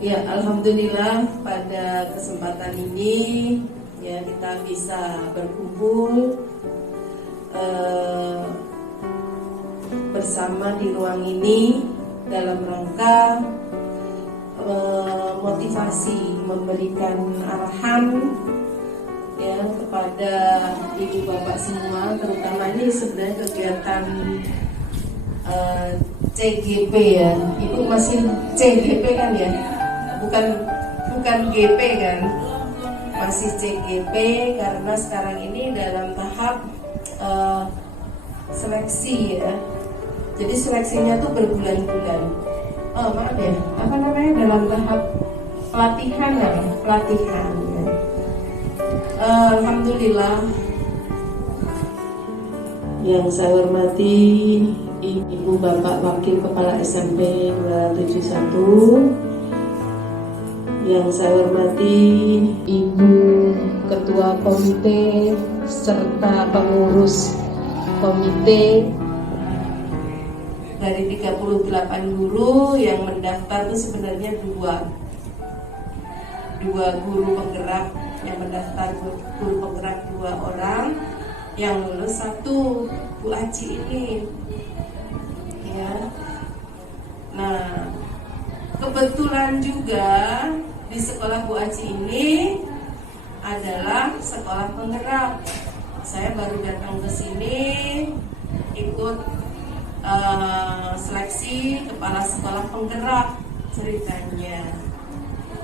Ya, alhamdulillah pada kesempatan ini ya kita bisa berkumpul bersama di ruang ini dalam rangka motivasi, memberikan arahan ya kepada ibu bapak semua, terutama ini sebenarnya kegiatan CGP ya, ibu masih CGP kan ya, bukan GP kan, masih CGP karena sekarang ini dalam tahap seleksi ya. Jadi seleksinya tuh berbulan-bulan. Maaf ya, apa namanya, dalam tahap pelatihan ya. Alhamdulillah. Yang saya hormati Ibu Bapak Wakil Kepala SMP 271, yang saya hormati Ibu Ketua Komite serta pengurus komite dari 38 guru yang mendaftar itu sebenarnya dua guru penggerak yang mendaftar, guru penggerak 2 orang, yang lulus 1 Bu Aci ini ya. Nah, kebetulan juga di sekolah Bu Aci ini adalah sekolah penggerak. Saya baru datang ke sini ikut seleksi kepala sekolah penggerak ceritanya.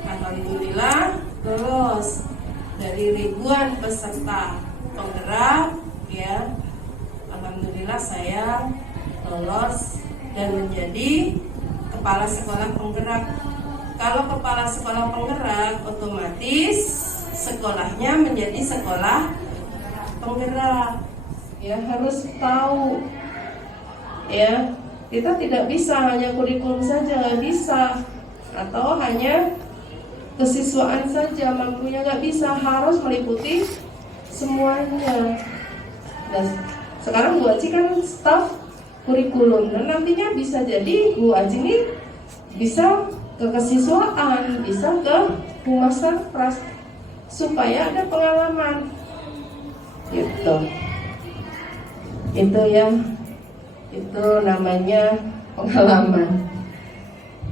Alhamdulillah lolos dari ribuan peserta penggerak ya. Alhamdulillah saya lolos dan menjadi kepala sekolah penggerak. Kalau kepala sekolah penggerak, otomatis sekolahnya menjadi sekolah penggerak. Ya, harus tahu. Ya, kita tidak bisa hanya kurikulum saja, nggak bisa. Atau hanya kesiswaan saja, mampunya nggak bisa, harus meliputi semuanya. Dan sekarang Bu Aci kan staf kurikulum, dan nantinya bisa jadi Bu Aci ini bisa ke kesiswaan, bisa ke humas sarpras, supaya ada pengalaman gitu. Itu ya, itu namanya pengalaman.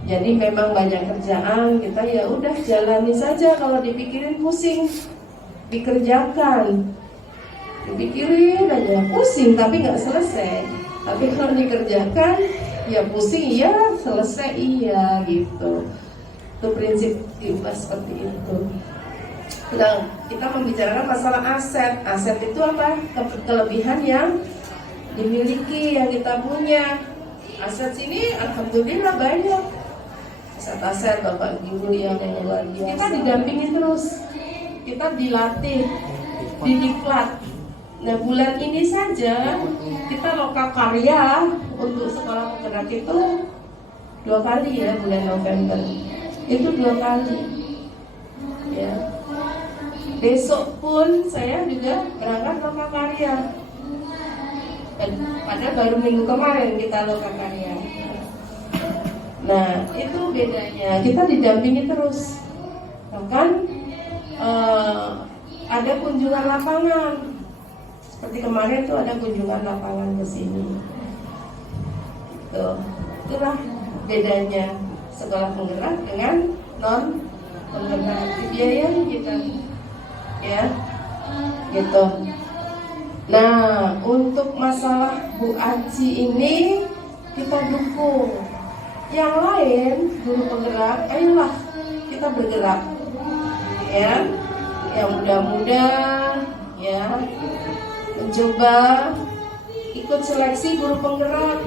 Jadi memang banyak kerjaan, kita ya udah jalani saja. Kalau dipikirin pusing, dikerjakan. Dipikirin aja pusing tapi nggak selesai. Tapi kalau dikerjakan ya pusing, iya selesai, iya gitu. Itu prinsip kita seperti itu. Nah, kita membicarakan masalah aset. Aset itu apa? Kelebihan yang dimiliki, yang kita punya. Aset sini alhamdulillah banyak. Aset Bapak Ibu yang luar biasa. Kita didampingi terus, kita dilatih, didiklat. Nah, bulan ini saja kita loka karya untuk sekolah penggerak itu 2 kali ya, bulan November itu 2 kali ya. Besok pun saya juga berangkat loka karya. Padahal baru minggu kemarin kita loka karya. Nah, itu bedanya. Kita didampingi terus. Bahkan ada kunjungan lapangan. Seperti kemarin tuh ada kunjungan lapangan ke sini. Itulah bedanya sekolah penggerak dengan non penggerak. Dibiayai kita, ya, gitu. Nah, untuk masalah Bu Aci ini kita dukung. Yang lain guru penggerak, ayolah kita bergerak ya. Yang muda-muda ya, mencoba ikut seleksi guru penggerak.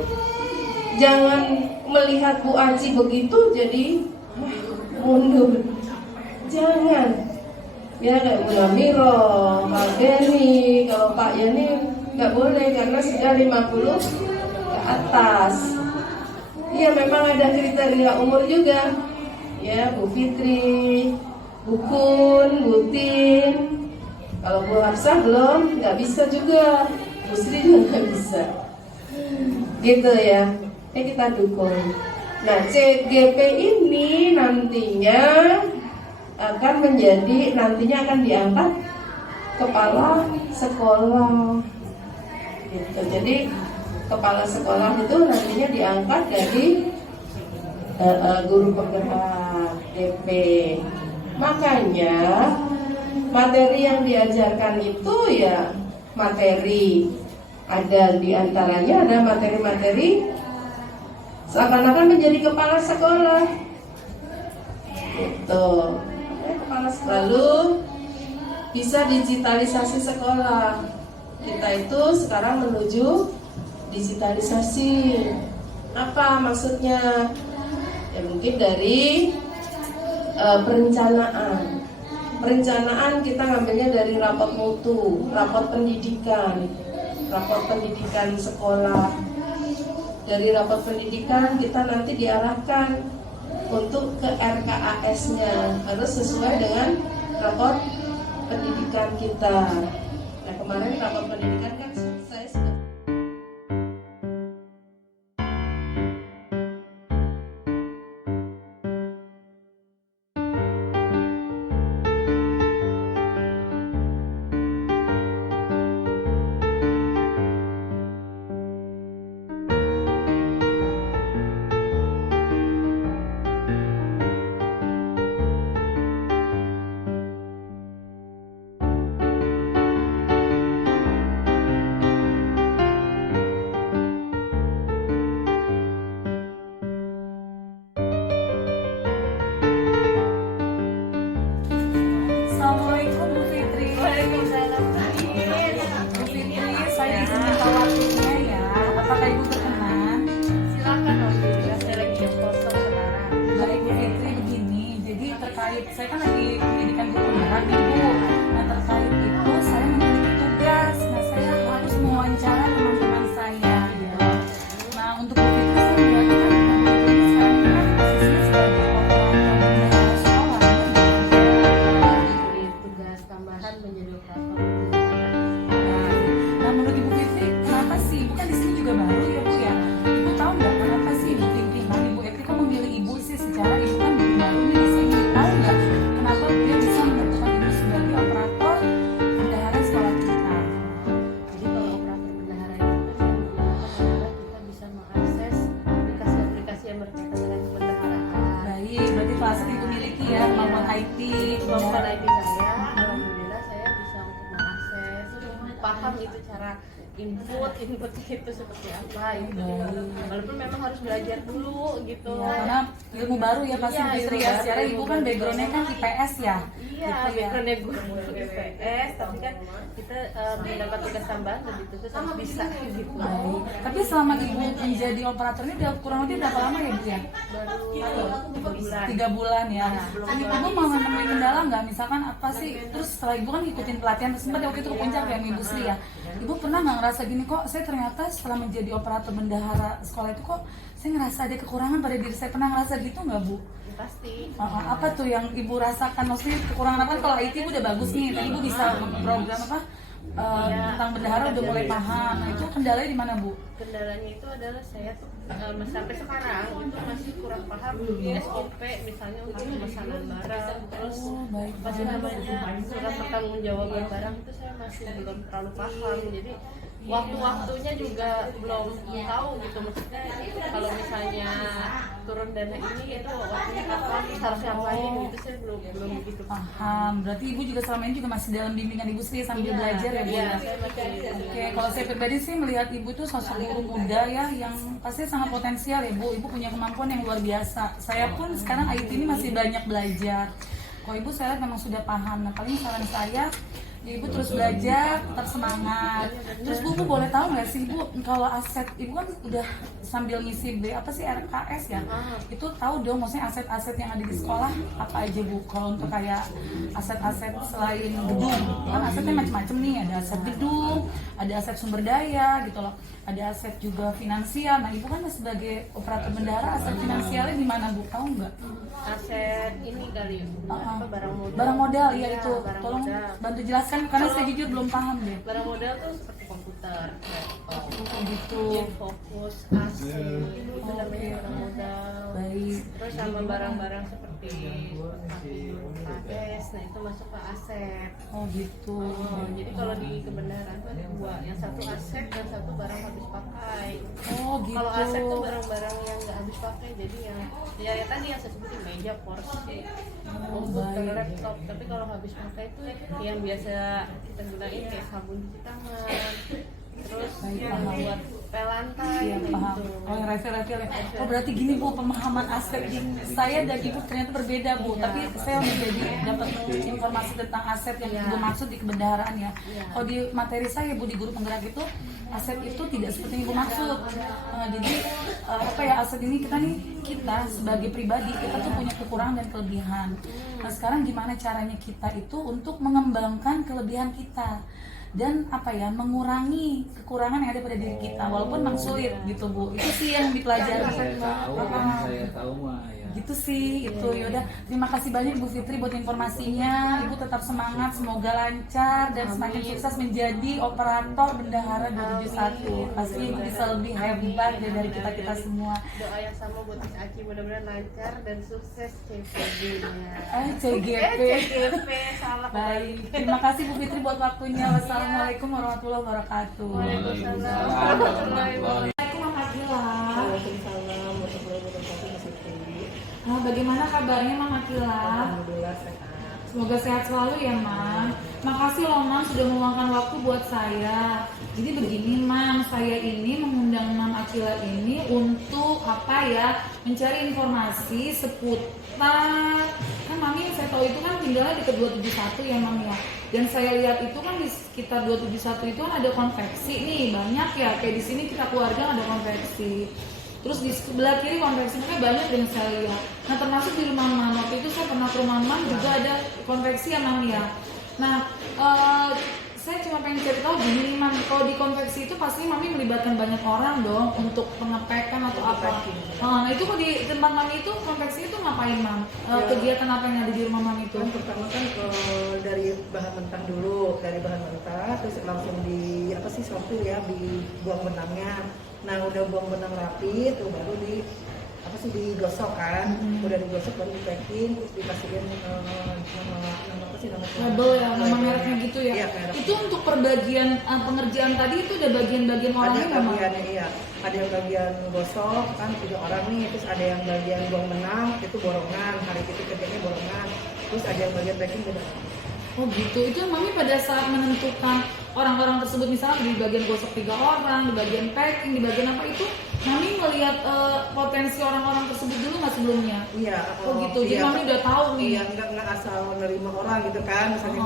Jangan melihat Bu Aci begitu jadi mundur. Jangan. Ya, kayak Bu Namiro, Pak Denny, kalau Pak Yani nggak boleh karena sudah 50 ke atas. Iya, memang ada kriteria umur juga. Ya, Bu Fitri, Bu Kun, Bu Tin. Kalau Bu Hafsah belum, nggak bisa juga. Bu Sri juga nggak bisa. Gitu ya. Kita dukung. Nah, CGP ini nantinya akan diangkat kepala sekolah. Gitu. Jadi kepala sekolah itu nantinya diangkat dari guru penggerak DP. Makanya materi yang diajarkan itu ya materi, ada diantaranya ada materi-materi seakan-akan menjadi kepala sekolah gitu. Lalu bisa digitalisasi sekolah. Kita itu sekarang menuju digitalisasi. Apa maksudnya? Ya mungkin dari perencanaan. Perencanaan kita ngambilnya dari rapot mutu, rapot pendidikan sekolah. Dari rapot pendidikan kita nanti diarahkan untuk ke RKAS-nya, harus sesuai dengan rapot pendidikan kita. Nah, kemarin rapot pendidikan kan saya sudah Assalamualaikum Bu Fitri. Waalaikumsalam. Bu Fitri, saya izin minta waktunya ya. Apakah Ibu berkenan? Silakan Om Fitri, saya lagi jam kosong sekarang. Baik Bu Fitri, begini. Jadi terkait saya kan lagi pendidikan guru penggerak nih Bu. Nah terkait itu saya memiliki tugas. Nah saya harus mewawancara teman-teman saya. Gitu. Nah untuk Bu Fitri saya melihatkan sekarang kan posisinya sebagai orang sekolah. Diberi tugas tambahan menjadi operator. Nah, menurut Ibu Fitri, kenapa sih? Ibu kan di sini juga baru ya Bu ya. Ibu tahu nggak kenapa sih Ibu pimpinan Ibu Eti kok memilih Ibu sih? Secara Ibu kan baru nih di sini. Tahu nggak kenapa dia bisa menentukan Ibu sebagai operator bendahara sekolah kita? Jadi kalau operator bendahara itu kan yang digunakan adalah kita bisa mengakses aplikasi-aplikasi yang berkaitan dengan kebendaharaan. Baik, berarti Pak Asep Ibu miliki ya kemampuan IT. Kemampuan IT saya, alhamdulillah saya bisa untuk mengakses, paham itu cara inputnya itu seperti apa itu. Walaupun memang harus belajar dulu gitu. Ya, karena ilmu baru ya pasti Iya, Bu Fitri ilmu ya. baru, Secara ilmu Ibu kan baru. backgroundnya kan IPS ya. Iya, Gitu ya. backgroundnya guru IPS, tapi kan kita mendapat tugas tambahan dan itu harus bisa gitu. Baik. Tapi selama Ibu menjadi operator ini udah kurang lebih berapa lama ya Bu ya? Baru 3 bulan. 3 bulan ya. Ibu mau nemuin kendala nggak? Misalkan apa sih? Terus setelah Ibu kan ikutin pelatihan, sempat waktu itu ke puncak ya Ibu Sri ya. Ibu pernah nggak ngerasa gini kok? Saya ternyata setelah menjadi operator bendahara sekolah itu kok saya ngerasa ada kekurangan pada diri saya. Pernah ngerasa gitu nggak Bu? Pasti. Apa tuh yang Ibu rasakan? Maksudnya kekurangan apa? Kalau IT Ibu udah bagus nih, tadi Ibu bisa program apa? Tentang bendahara udah mulai paham. Nah itu kendalanya di mana Bu? Kendalanya itu adalah saya tuh sampai sekarang itu masih kurang paham SOP misalnya untuk pemesanan barang, terus Baik. apa sih namanya surat pertanggungjawaban barang itu saya masih belum terlalu paham. Jadi waktu-waktunya juga belum tahu gitu, maksudnya kalau misalnya turun dana ini itu waktunya kapan harus ngapain gitu saya belum begitu Paham. Berarti Ibu juga selama ini juga masih dalam bimbingan Ibu Sri sambil belajar ya Bu Iya, ya? saya masih. Oke, kalau saya pribadi sih melihat Ibu tuh sosok guru muda ya yang pasti sangat potensial ya Bu. Ibu punya kemampuan yang luar biasa. Saya pun sekarang IT ini masih banyak belajar. Kalau Ibu saya lihat memang sudah paham. Nah paling saran saya ya Ibu terus belajar, tetap semangat. Terus Bu boleh tahu nggak sih Bu, kalau aset Ibu kan udah sambil ngisi apa sih RKS ya? Itu tahu dong maksudnya aset-aset yang ada di sekolah apa aja Bu? Kalau untuk kayak aset-aset selain gedung, kan asetnya macam-macam nih. Ada aset gedung, ada aset sumber daya gitu loh. Ada aset juga finansial. Nah Ibu kan sebagai operator bendahara, aset finansialnya di mana Bu? Tahu nggak? Aset ini kali apa barang modal. Barang modal, iya itu. Barang Tolong modal. bantu jelaskan karena saya jujur belum paham deh. Barang modal tuh seperti komputer, laptop, Gitu. fokus, AC, itu namanya barang modal. Terus sama barang-barang seperti kades, nah itu masuk ke aset. Oh gitu. Jadi kalau di kebenaran tuh ada dua, yang satu aset dan satu barang habis pakai. Oh gitu. Kalau aset tuh barang-barang yang nggak habis pakai, jadi yang ya tadi yang saya sebutin meja, kursi, komputer, baik. laptop. Tapi kalau habis pakai itu yang biasa kita gunain kayak sabun cuci tangan, terus Baik, yang paham. buat pel lantai Iya kayak paham. gitu. Oh yang refill ya. Oh berarti gini Bu, pemahaman aset di saya dan Ibu ternyata berbeda Bu. Tapi saya menjadi dapat informasi tentang aset yang Iya. Ibu maksud di kebendaharaan ya. Iya. Kalau di materi saya Bu di guru penggerak itu aset itu tidak seperti yang Ibu maksud. Jadi apa ya, aset ini kita sebagai pribadi kita tuh punya kekurangan dan kelebihan. Nah sekarang gimana caranya kita itu untuk mengembangkan kelebihan kita dan apa ya, mengurangi kekurangan yang ada pada diri kita, walaupun memang sulit gitu Bu. Itu sih yang dipelajari. Saya tahu mah ya. Gitu sih itu. Yaudah, terima kasih banyak Bu Fitri buat informasinya. Ibu tetap semangat, semoga lancar dan semakin sukses menjadi operator bendahara 271. Pasti Ibu bisa lebih hebat dari kita semua. Doa yang sama buat Miss Aci, mudah-mudahan lancar dan sukses CPG-nya. CGP. CGP salah. Baik, terima kasih Bu Fitri buat waktunya. Wassalamualaikum warahmatullahi wabarakatuh. Waalaikumsalam warahmatullahi wabarakatuh. Assalamualaikum Mama Kila. Waalaikumsalam warahmatullahi wabarakatuh, Mas Fitri. Bagaimana kabarnya Mama Kila? Alhamdulillah sehat. Semoga sehat selalu ya Mam. Makasih loh Mam sudah meluangkan waktu buat saya. Jadi begini Mam, saya ini mengundang Mam Akila ini untuk apa ya, mencari informasi seputar, kan Mami yang saya tahu itu kan tinggalnya di 271 ya Mam ya. Dan saya lihat itu kan di sekitar 271 itu kan ada konveksi nih, banyak ya, kayak di sini kita keluarga ada konveksi. Terus di sebelah kiri konveksinya banyak yang saya lihat. Nah termasuk di rumah Mam, waktu itu saya pernah ke rumah Mam juga ada konveksi ya Mam ya. Nah saya cuma pengen cari tahu gini nih Mam, kalau di konveksi itu pasti Mami melibatkan banyak orang dong untuk pengepekan atau apa. Nah itu kok di tempat Mami itu konveksi itu ngapain Mam? Kegiatan apa yang ada di rumah Mami itu? Kan pertama kan dari bahan mentah dulu, dari bahan mentah terus langsung di apa sih sortir ya, dibuang benangnya. Nah udah buang benang rapi tuh baru di apa sih digosok kan, udah digosok baru di packing terus dikasihin nama apa sih nama Label ya, nama mereknya gitu ya. Iya, merek. Itu untuk perbagian pengerjaan tadi itu ada bagian-bagian Ada orangnya nggak Mam? bagiannya iya, ada yang bagian gosok kan 3 orang nih, terus ada yang bagian buang benang itu borongan, hari itu kerjanya borongan, terus ada yang bagian packing beda. Oh gitu, itu Mami pada saat menentukan orang-orang tersebut misalnya di bagian gosok 3 orang, di bagian packing, di bagian apa itu Mami melihat potensi orang-orang tersebut dulu nggak sebelumnya? Iya. Oh gitu, jadi Mami udah tahu nih. Iya, nggak asal menerima orang gitu kan, misalnya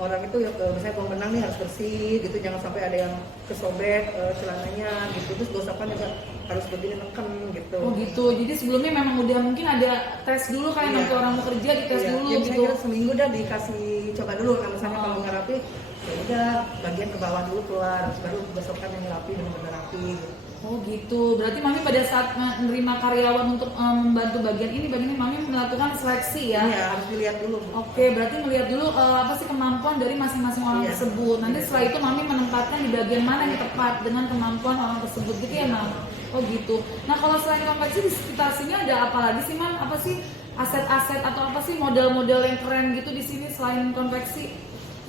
orang itu ya misalnya buang benang nih harus bersih gitu, jangan sampai ada yang kesobek celananya gitu, terus gosokan juga harus begini neken gitu. Oh gitu, jadi sebelumnya memang udah mungkin ada tes dulu kayak Iya. nanti orang mau kerja dites Iya, dulu ya, gitu. misalnya seminggu dah dikasih coba dulu, kan misalnya kalau nggak rapi ya udah bagian ke bawah dulu keluar, terus baru gosokan yang rapi benar-benar rapi gitu. Oh gitu, berarti Mami pada saat menerima karyawan untuk membantu bagian ini Mami melakukan seleksi ya? Iya, harus dilihat dulu. Oke, berarti melihat dulu apa sih kemampuan dari masing-masing orang Iya. tersebut. Nanti setelah itu Mami menempatkan di bagian mana yang tepat dengan kemampuan orang tersebut gitu ya Mam? Oh gitu. Nah kalau selain konveksi di sekitar sini ada apa lagi sih Mam? Apa sih aset-aset atau apa sih model-model yang keren gitu di sini selain konveksi?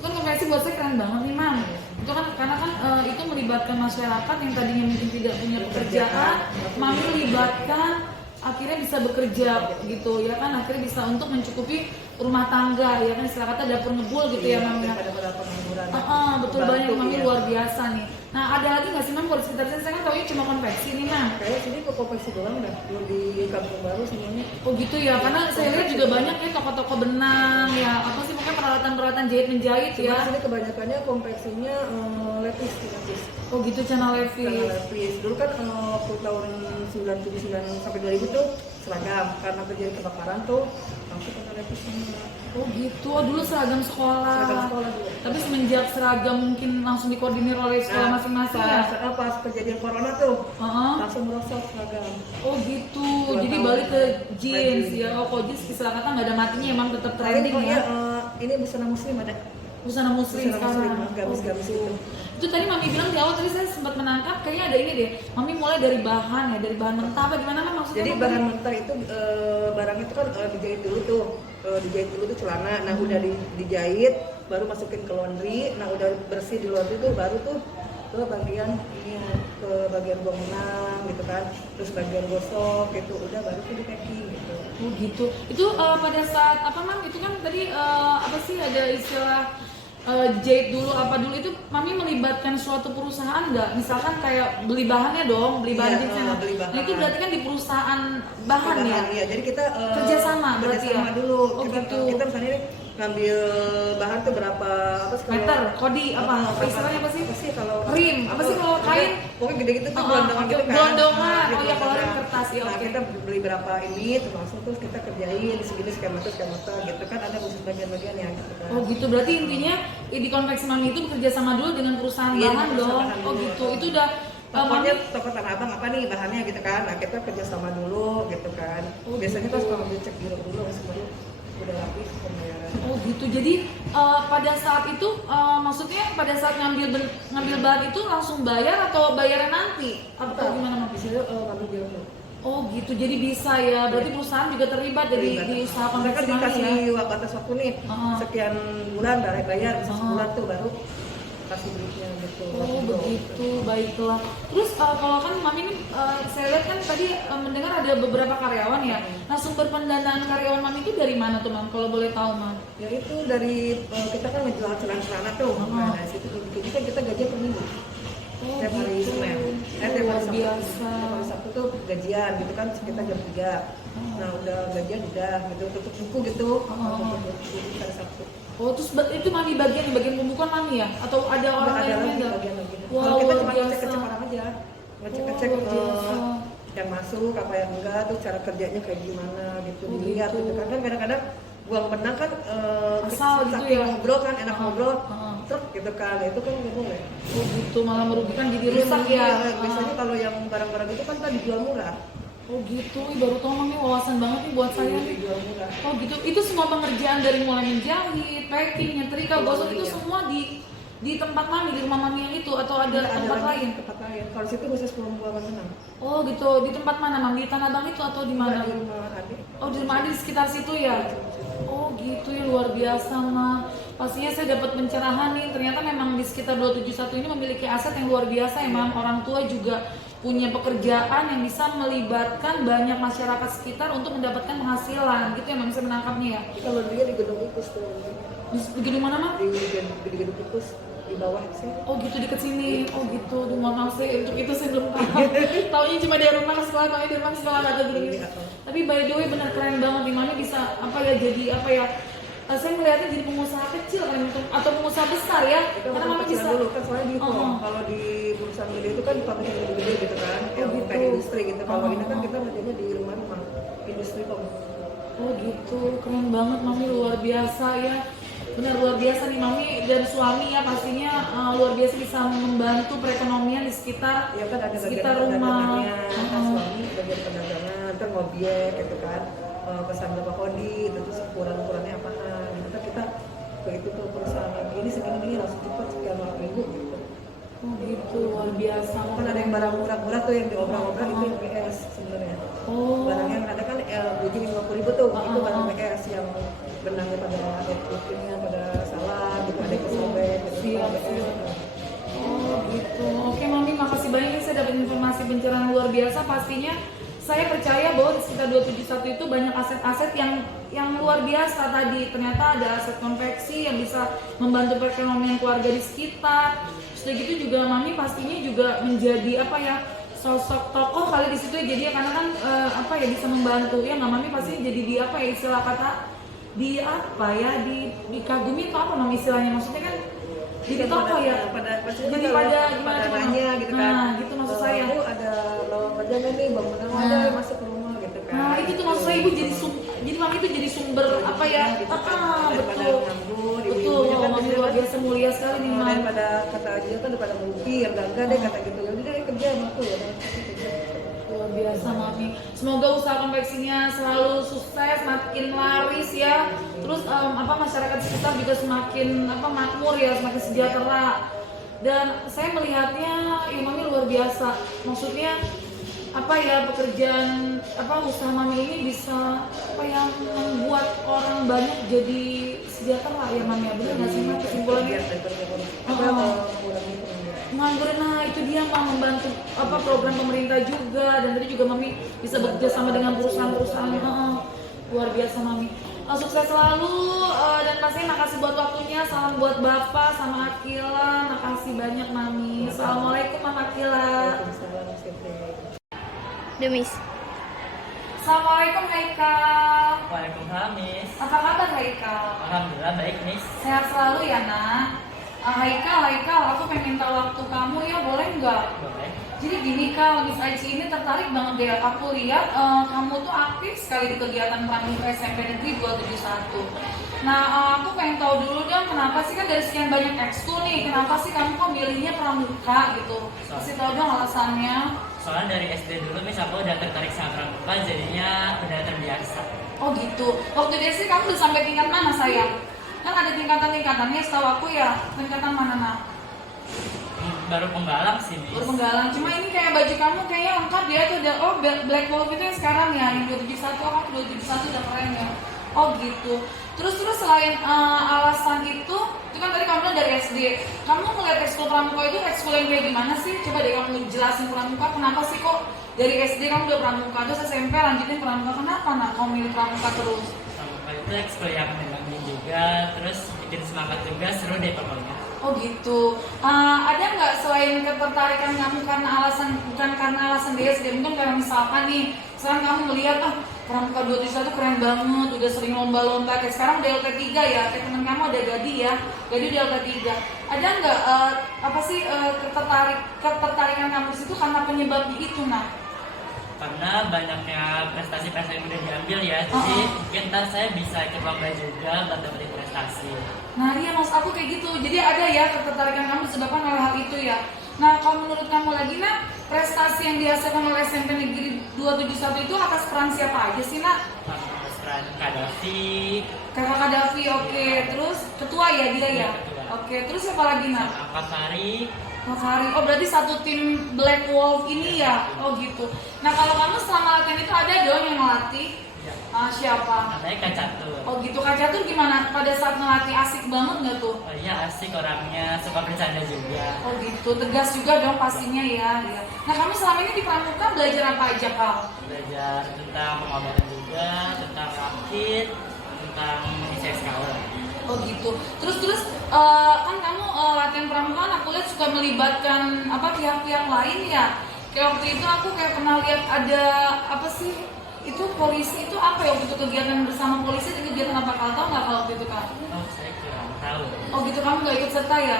Itu kan konveksi buat saya keren banget nih Mam. Itu kan karena kan itu melibatkan masyarakat yang tadinya mungkin tidak punya pekerjaan, Mami melibatkan akhirnya bisa bekerja gitu ya kan, akhirnya bisa untuk mencukupi rumah tangga ya kan, istilah kata dapur ngebul gitu ya Mam ya. Daripada pengangguran. Betul banyak Mami ya. luar biasa nih. Nah ada lagi nggak sih Mam kalau di sekitar sini? Saya kan taunya cuma konveksi nih Mam. Kayak sini ke konveksi doang dah, belum di Kampung Baru semuanya. Oh gitu ya, karena saya lihat juga banyak ya toko-toko benang ya, apa sih pokoknya peralatan-peralatan jahit menjahit Cuma ya. sini kebanyakannya konveksinya lepis. Oh gitu, channel Karena Levi. lepis. Dulu kan waktu tahun 99 sampai 2000 tuh seragam, karena terjadi kebakaran tuh langsung kena lepis semua. Oh gitu, dulu seragam sekolah. Seragam sekolah dulu. Tapi semenjak seragam mungkin langsung dikoordinir oleh sekolah masing-masing ya. Pas kejadian corona tuh Heeh. langsung merosot seragam. Oh gitu, 2 jadi tahun. balik ke jeans Balik. ya. Oh kok jeans istilah kata nggak ada matinya, emang tetap trending Oh ya. iya, ini busana muslim ada. busana muslim Busana muslim, sekarang. gamis-gamis gitu. itu. Itu tadi Mami bilang di awal, tadi saya sempat menangkap kayaknya ada ini deh. Mami mulai dari bahan ya, dari bahan mentah apa gimana Mam maksudnya? Jadi Mam? bahan mentah itu barang itu kan dijahit dulu tuh. Dijahit dulu tuh celana. Nah, udah dijahit baru masukin ke laundry. Nah, udah bersih di laundry tuh baru tuh ke bagian ini, ke bagian buang benang gitu kan. Terus bagian gosok gitu, udah baru tuh di packing gitu. Oh gitu. Itu pada saat apa Mam? Itu kan tadi apa sih ada istilah jahit dulu apa dulu itu Mami melibatkan suatu perusahaan nggak? Misalkan kayak beli bahannya dong, beli bahan Iya, jenisnya. beli bahan. Nah itu berarti kan di perusahaan bahan ya? Iya, jadi kita Kerjasama berarti kerjasama ya? dulu. Oh, kita, gitu. kita misalnya nih, ngambil bahan tuh berapa apa sih kalau Meter, kodi apa? Apa istilahnya apa sih? kalau Rim, apa sih kalau kain? pokoknya gede gitu tuh Oh, gelondongan gitu kan. gelondongan. Nah, Oh ya, kalau rim gelondongan. kertas, ya, Nah, oke. kita beli berapa ini terus langsung terus kita kerjain segini skema gitu kan, ada khusus bagian-bagiannya gitu kan. Oh gitu, berarti intinya di konveksi Mami itu bekerja sama dulu dengan perusahaan Iya, bahan dengan dong. perusahaan bahan Oh dulu. gitu, itu udah Pokoknya Mami. toko tanah abang apa nih bahannya gitu kan. Nah, kita kerjasama dulu gitu kan. Oh, Biasanya gitu. pas kalau cek dulu baru udah rapi pembayaran. Oh gitu, jadi pada saat itu maksudnya pada saat ngambil bahan itu langsung bayar atau bayarnya nanti? Atau gimana Mam? Misalnya ngambil bilang dulu. Oh gitu, jadi bisa ya. Berarti perusahaan juga terlibat di usaha mereka konveksi Mami dikasih ya. batas waktu nih Heeh. sekian bulan bayar bisa Heeh. sebulan tuh baru kasih duitnya gitu. Oh begitu, baiklah. Terus kalau kan Mami ini saya lihat kan tadi mendengar ada beberapa karyawan ya. Nah sumber pendanaan karyawan Mami itu dari mana tuh Mam? Kalau boleh tahu Mam? Ya itu dari kita kan ngejual celana tuh. Nah, dari situ jadi kan kita gajian per minggu. Oh Tiap hari gitu. Senin. Tiap Luar hari Sabtu. biasa. Tiap hari Sabtu tuh gajian gitu kan sekitar jam 3. Nah, udah gajian udah gitu tutup buku gitu. Tutup buku hari Sabtu. Oh terus itu Mami bagian pembukuan Mami ya? Atau ada orang Udah lain ada yang lagi enggak? bagian lagi. Wow, Kalau kita luar cuma biasa. ngecek-ngecek orang aja. Ngecek-ngecek Oh, luar biasa. yang masuk apa yang enggak tuh cara kerjanya kayak gimana gitu Oh, dilihat gitu. gitu kan. Kan kadang-kadang buang benang kan Asal gitu saking ya? ngobrol kan enak ngobrol Heeh. truk gitu kan. Nah, itu kan nggak boleh. Oh gitu, malah merugikan diri Iya, rusak iya, ya? biasanya kalau yang barang-barang itu kan tadi dijual murah. Oh gitu, ih, baru tau Mami, wawasan banget nih buat saya nih. Dijual murah. Oh gitu, itu semua pengerjaan dari mulai menjahit, packing, nyetrika, gosok itu Iya. semua di tempat Mami, di rumah Mami yang itu atau ada tempat lagi lain? tempat lain. Kalau situ khusus pembuangan benang. Oh gitu, di tempat mana Mami? Di Tanah Abang itu atau di mana? Di rumah adik. Oh di rumah Adi di sekitar situ ya? Oh gitu ya, luar biasa Ma. Pastinya saya dapat pencerahan nih, ternyata memang di sekitar 271 ini memiliki aset yang luar biasa ya Mam. Orang tua juga punya pekerjaan yang bisa melibatkan banyak masyarakat sekitar untuk mendapatkan penghasilan gitu ya Mam, saya menangkapnya ya. Kalau dia di gedung Ikus tuh. Di gedung mana Mam? Di gedung Ikus di bawah sih. Oh gitu deket sini. Oh gitu. Duh, mohon maaf sih untuk itu saya belum tahu. Taunya cuma dari rumah sekolah, taunya dari rumah sekolah ada gedung itu. Tapi by the way benar keren banget nih Mami bisa apa ya jadi apa ya? Saya melihatnya jadi pengusaha kecil kan atau pengusaha besar ya. Karena Mami bisa. dulu kan soalnya di Oh. kalau di perusahaan gede itu kan pabrik yang gede-gede gitu kan. Yang gitu. kayak industri gitu. Kalau Oh. ini kan kita kerjanya di rumah-rumah industri kok. Oh gitu, keren banget Mami, luar biasa ya. Benar luar biasa nih Mami dan suami ya pastinya luar biasa bisa membantu perekonomian di sekitar Ya kan ada sekitar bagian rumah. perdagangannya, kan suami bagian perdagangan, ntar ngobiek gitu kan, pesan berapa kodi, terus ukuran-ukurannya apaan, gitu kan kita begitu tuh perusahaan lagi ini segini langsung cepat sekian minggu gitu. Oh gitu, luar biasa. Kan ada yang barang murah-murah tuh yang diobrak-obrak itu yang PS sebenarnya. Oh. Barang yang ada kan biji 50.000 tuh, itu barang Ah. PS yang benangnya pada ininya pada salah, gitu ada yang kesobek, gitu. Siap, siap. Oh gitu. Oke Mami, makasih banyak nih saya dapat informasi pencerahan luar biasa. Pastinya saya percaya bahwa di sekitar 271 itu banyak aset-aset yang luar biasa tadi. Ternyata ada aset konveksi yang bisa membantu perekonomian keluarga di sekitar. Sudah gitu juga Mami pastinya juga menjadi apa ya, sosok tokoh kali di situ ya. Jadi ya karena kan apa ya bisa membantu ya nggak Mami pasti jadi di apa ya istilah kata di apa ya dikagumi atau apa Mami istilahnya, maksudnya kan jadi tokoh ya. Jadi pada gimana tuh, Mam? nanya gitu kan. Nah, gitu maksud saya. Bu ada lowongan kerja nggak nih, bangunan ada masuk ke rumah gitu kan. Nah itu tuh maksud saya Ibu jadi Mami itu jadi sumber apa ya? Daripada Betul. nganggur, Betul, ibu-ibunya kan Mami biasanya luar kan, biasa mulia sekali nih Mam. daripada kata aja kan daripada mungkin enggak deh kata gitu ya udah deh kerja sama aku ya kerja. Luar biasa Mami. Semoga usaha konveksinya selalu sukses, makin laris ya. Terus masyarakat sekitar juga semakin makmur ya, semakin sejahtera. Dan saya melihatnya ya Mami luar biasa. Maksudnya pekerjaan usaha Mami ini bisa membuat orang banyak jadi sejahtera ya Mami ya, benar nggak sih Mami kesimpulannya? Mengangguran, nah itu dia Mami, membantu program pemerintah juga, dan tadi juga Mami bisa bekerja sama dengan perusahaan-perusahaan. Luar biasa Mami. Sukses selalu dan pastinya makasih buat waktunya. Salam buat Bapak sama Akila, makasih banyak Mami. Assalamualaikum Mama Akila. Demis. Assalamualaikum Haikal. Waalaikumsalam, Miss. Apa kabar Haikal? Alhamdulillah baik, Miss. Sehat selalu ya nak. Haikal, aku pengen minta waktu kamu ya, boleh nggak? Boleh. Jadi gini Kal, Miss Aici ini tertarik banget deh. Aku lihat kamu tuh aktif sekali di kegiatan Pramuka SMP Negeri 271. Nah, aku pengen tahu dulu dong, kenapa sih kan dari sekian banyak ekskul nih, kenapa sih kamu kok milihnya Pramuka gitu? Kasih tahu dong alasannya. Soalnya dari SD dulu, Miss, aku udah tertarik sama Pramuka, jadinya udah terbiasa. Oh gitu. Waktu di SD kamu udah sampai tingkat mana sayang? Kan ada tingkatan-tingkatannya, setahu aku ya. Tingkatan mana nak? Baru penggalang sih, Miss. Baru penggalang. Cuma ini kayak baju kamu kayaknya lengkap ya tuh udah. Oh, Black Wolf itu yang sekarang ya, yang 271. Kamu 271 udah keren ya. Oh gitu. Terus selain alasan itu kan tadi kamu bilang dari SD. Kamu ngeliat ekskul Pramuka itu ekskul yang kayak gimana sih? Coba deh kamu jelasin Pramuka. Kenapa sih kok dari SD kamu udah Pramuka, terus SMP lanjutin Pramuka? Kenapa nak kamu milih Pramuka terus? Pramuka itu ekskul yang menyenangkan juga, terus bikin semangat juga, seru deh pokoknya. Oh gitu. Ada nggak selain ketertarikan kamu karena alasan, bukan karena alasan DSD, mungkin karena misalkan nih sekarang kamu melihat Pramuka 271 keren banget, udah sering lomba-lomba, kayak sekarang udah LT3 ya, kayak temen kamu ada Gadi ya, Gadi udah LT3. Ada nggak ketertarikan kamu di situ karena penyebabnya itu nak? Karena banyaknya prestasi-prestasi yang udah diambil ya, jadi mungkin ntar saya bisa ikut lomba juga buat dapetin prestasi. Nah iya maksud aku kayak gitu, jadi ada ya ketertarikan kamu disebabkan oleh hal itu ya. Nah kalau menurut kamu lagi nak, prestasi yang dihasilkan oleh SMP Negeri 271 itu atas peran siapa aja sih nak? Terus peran Kadafi. Kakak Kadafi, oke. Terus ketua ya dia ya? Ketua. Oke, terus siapa lagi nak? Akasari. Hari. Oh berarti satu tim Black Wolf ini ya? Oh gitu. Nah kalau kamu selama latihan itu ada dong yang ngelatih? Ya. Siapa? Namanya Kak Catur. Oh gitu. Kak Catur gimana? Pada saat ngelatih asik banget nggak tuh? Oh iya, asik orangnya, suka bercanda juga. Oh gitu. Tegas juga dong pastinya ya. Nah kamu selama ini di Pramuka belajar apa aja Kak? Belajar tentang pengobatan juga, tentang rakit, tentang isi SKU. Oh gitu. Terus kan kamu latihan Pramuka kan aku lihat suka melibatkan pihak-pihak lain ya. Kayak waktu itu aku kayak pernah lihat ada itu polisi itu apa ya waktu itu, kegiatan bersama polisi dan kegiatan apa, kalau tahu nggak kalau waktu itu Kak? Oh, saya kurang tahu. Oh gitu, kamu nggak ikut serta ya?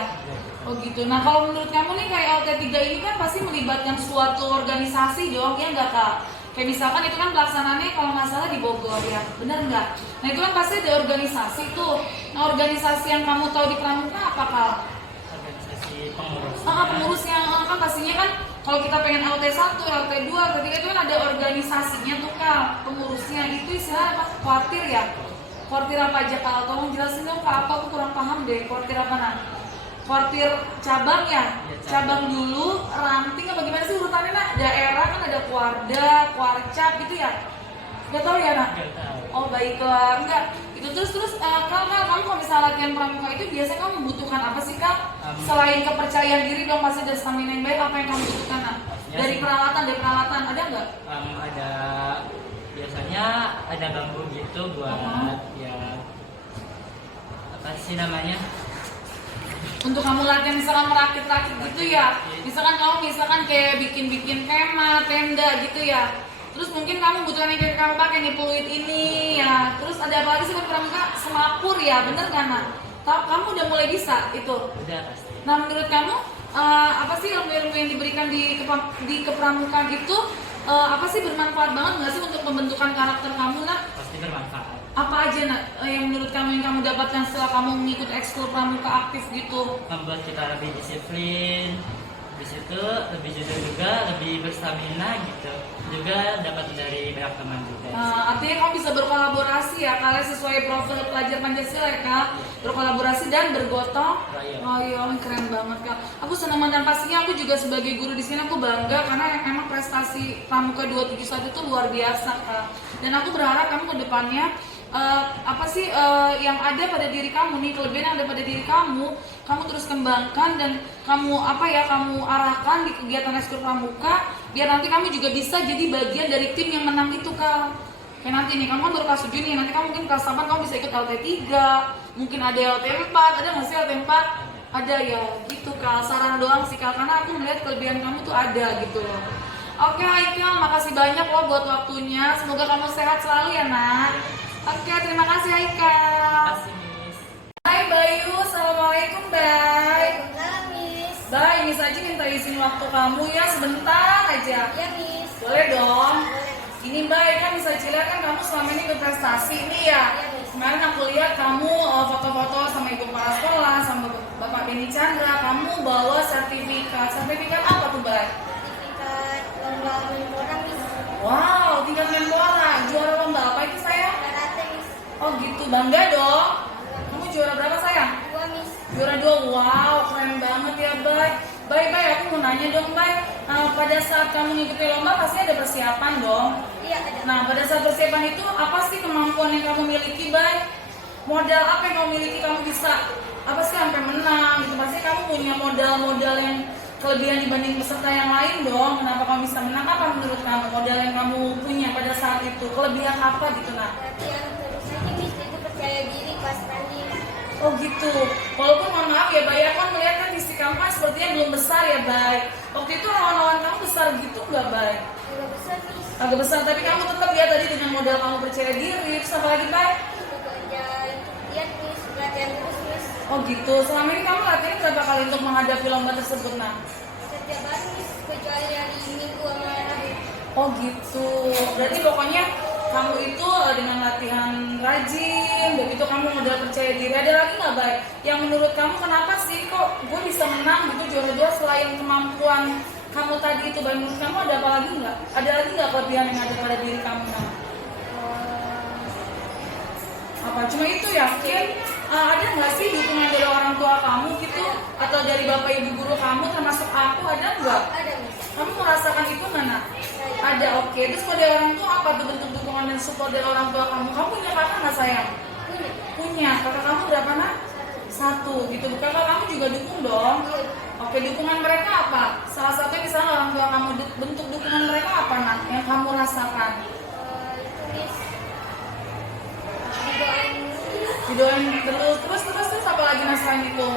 Oh gitu. Nah kalau menurut kamu nih kayak LT3 ini kan pasti melibatkan suatu organisasi dong, ya nggak Kak? Kayak misalkan itu kan pelaksanaannya kalau nggak salah di Bogor ya, benar nggak? Nah itu kan pasti ada organisasi tuh. Nah organisasi yang kamu tahu di Pramuka apa Kak? Organisasi pengurus. Pengurusnya kan pastinya kan kalau kita pengen LT1, LT2, LT3 itu kan ada organisasinya tuh Kak. Pengurusnya itu istilah apa? Kuartir ya? Kuartir apa aja Kak? Tolong jelasin dong Kak, aku kurang paham deh. Kuartir apa nak? Kuartir cabang ya? Cabang dulu, ranting apa gimana sih urutannya nak? Daerah kan ada kuarda, kuarcap gitu ya? Gak tau ya nak? Gak tahu. Oh baiklah, enggak. Itu terus kamu kalau misalnya latihan Pramuka itu biasanya kamu membutuhkan apa sih Kak? Selain kepercayaan diri dong pasti ada stamina yang baik, apa yang kamu butuhkan nak? Dari peralatan ada nggak? Ada, biasanya ada bambu gitu buat ya apa sih namanya? Untuk kamu latihan misalkan merakit-rakit gitu ya. Misalkan kamu kayak bikin kemah, tenda gitu ya. Terus mungkin kamu butuhkan yang kayak kamu pakai nih, peluit ini ya. Terus ada apa lagi sih kan Pramuka? Semapur ya, bener kan nak? Kamu udah mulai bisa itu? Udah pasti. Nah menurut kamu apa sih ilmu-ilmu yang diberikan di kepramukaan itu apa sih bermanfaat banget nggak sih untuk pembentukan karakter kamu nak? Pasti bermanfaat. Apa aja nak yang menurut kamu yang kamu dapatkan setelah kamu mengikuti ekskul pramuka aktif gitu? Membuat kita lebih disiplin di situ lebih jujur juga, lebih berstamina gitu, juga dapat dari banyak teman juga. Artinya kamu bisa berkolaborasi ya, kalian sesuai profil pelajar Pancasila ya kak, berkolaborasi dan bergotong royong. Keren banget kak. Aku senang dan pastinya aku juga sebagai guru di sini aku bangga karena emang prestasi Pramuka 271 itu luar biasa kak. Dan aku berharap kamu ke depannya yang ada pada diri kamu nih, kelebihan yang ada pada diri kamu terus kembangkan dan kamu arahkan di kegiatan Ekskul Pramuka biar nanti kamu juga bisa jadi bagian dari tim yang menang itu kak. Kayak nanti nih, kamu kan baru kelas 7 nih, nanti kamu mungkin kelas 8 kamu bisa ikut LT3, mungkin ada LT4, ada nggak sih LT4? Ada ya, gitu kak, saran doang sih kak, karena aku melihat kelebihan kamu tuh ada gitu loh. Oke Haikal, makasih banyak loh buat waktunya, semoga kamu sehat selalu ya nak. Oke, terima kasih Haikal. Terima kasih, Miss. Hai Bayu, assalamualaikum Bay. Waalaikumsalam, Miss. Bay, Miss Aji minta izin waktu kamu ya sebentar aja. Ya, Miss. Boleh dong? Boleh. Ini Bay, kan Miss Aji lihat kan kamu selama ini berprestasi nih ya. Iya, Miss. Kemarin aku lihat kamu foto-foto sama ibu kepala sekolah, sama Bapak Beni Chandra. Kamu bawa sertifikat. Sertifikat apa tuh Bay? Sertifikat lomba menpora, Miss. Wow, tingkat Menpora. Juara lomba apa itu sayang? Karate, Miss. Oh gitu, bangga dong. Kamu juara berapa sayang? 2, Miss. Juara 2, wow keren banget ya Bay. Bay, aku mau nanya dong Bay, pada saat kamu ngikuti lomba pasti ada persiapan dong. Iya, ada. Nah pada saat persiapan itu apa sih kemampuan yang kamu miliki Bay? Modal apa yang kamu miliki kamu bisa apa sih sampai menang gitu? Pasti kamu punya modal-modal yang kelebihan dibanding peserta yang lain dong. Kenapa kamu bisa menang? Apa menurut kamu modal yang kamu punya pada saat itu? Kelebihan apa gitu nak? Latihan terus aja, Miss. Jadi percaya diri pas tanding. Oh gitu. Walaupun mohon maaf ya Bay, aku kan melihat kan isi kamu kan sepertinya belum besar ya Bay. Waktu itu lawan-lawan kamu besar gitu nggak Bay? Agak besar, Miss. Agak besar, tapi kamu tetap ya tadi dengan modal kamu percaya diri. Terus apa lagi Bay? Itu aja lihat, Miss. Latihan terus, Miss. Oh gitu. Selama ini kamu latihan berapa kali untuk menghadapi lomba tersebut nak? Setiap hari, Miss. Kecuali hari Minggu sama Rabu. Oh gitu. Berarti pokoknya kamu itu dengan latihan rajin, begitu kamu udah percaya diri. Ada lagi nggak Bay? Yang menurut kamu kenapa sih kok gue bisa menang gitu juara 2 selain kemampuan kamu tadi itu Bay? Menurut kamu ada apa lagi nggak? Ada lagi nggak kelebihan yang ada pada diri kamu nak? Apa cuma itu yakin? Ada nggak sih dukungan dari orang tua kamu gitu atau dari bapak ibu guru kamu termasuk aku ada nggak? Ada, Miss. Kamu merasakan itu mana? Ada, oke. Terus kalau dari orang tua apa tuh bentuk dukungan dan support dari orang tua kamu? Kamu punya kakak nggak sayang? Punya. Punya. Kakak kamu berapa nak? 1 gitu. Kakak kamu juga dukung dong? Oke, dukungan mereka apa? Salah satunya misalnya orang tua kamu, bentuk dukungan mereka apa nak? Yang kamu rasakan? Itu, Miss. Didoain terus apa lagi mas selain itu?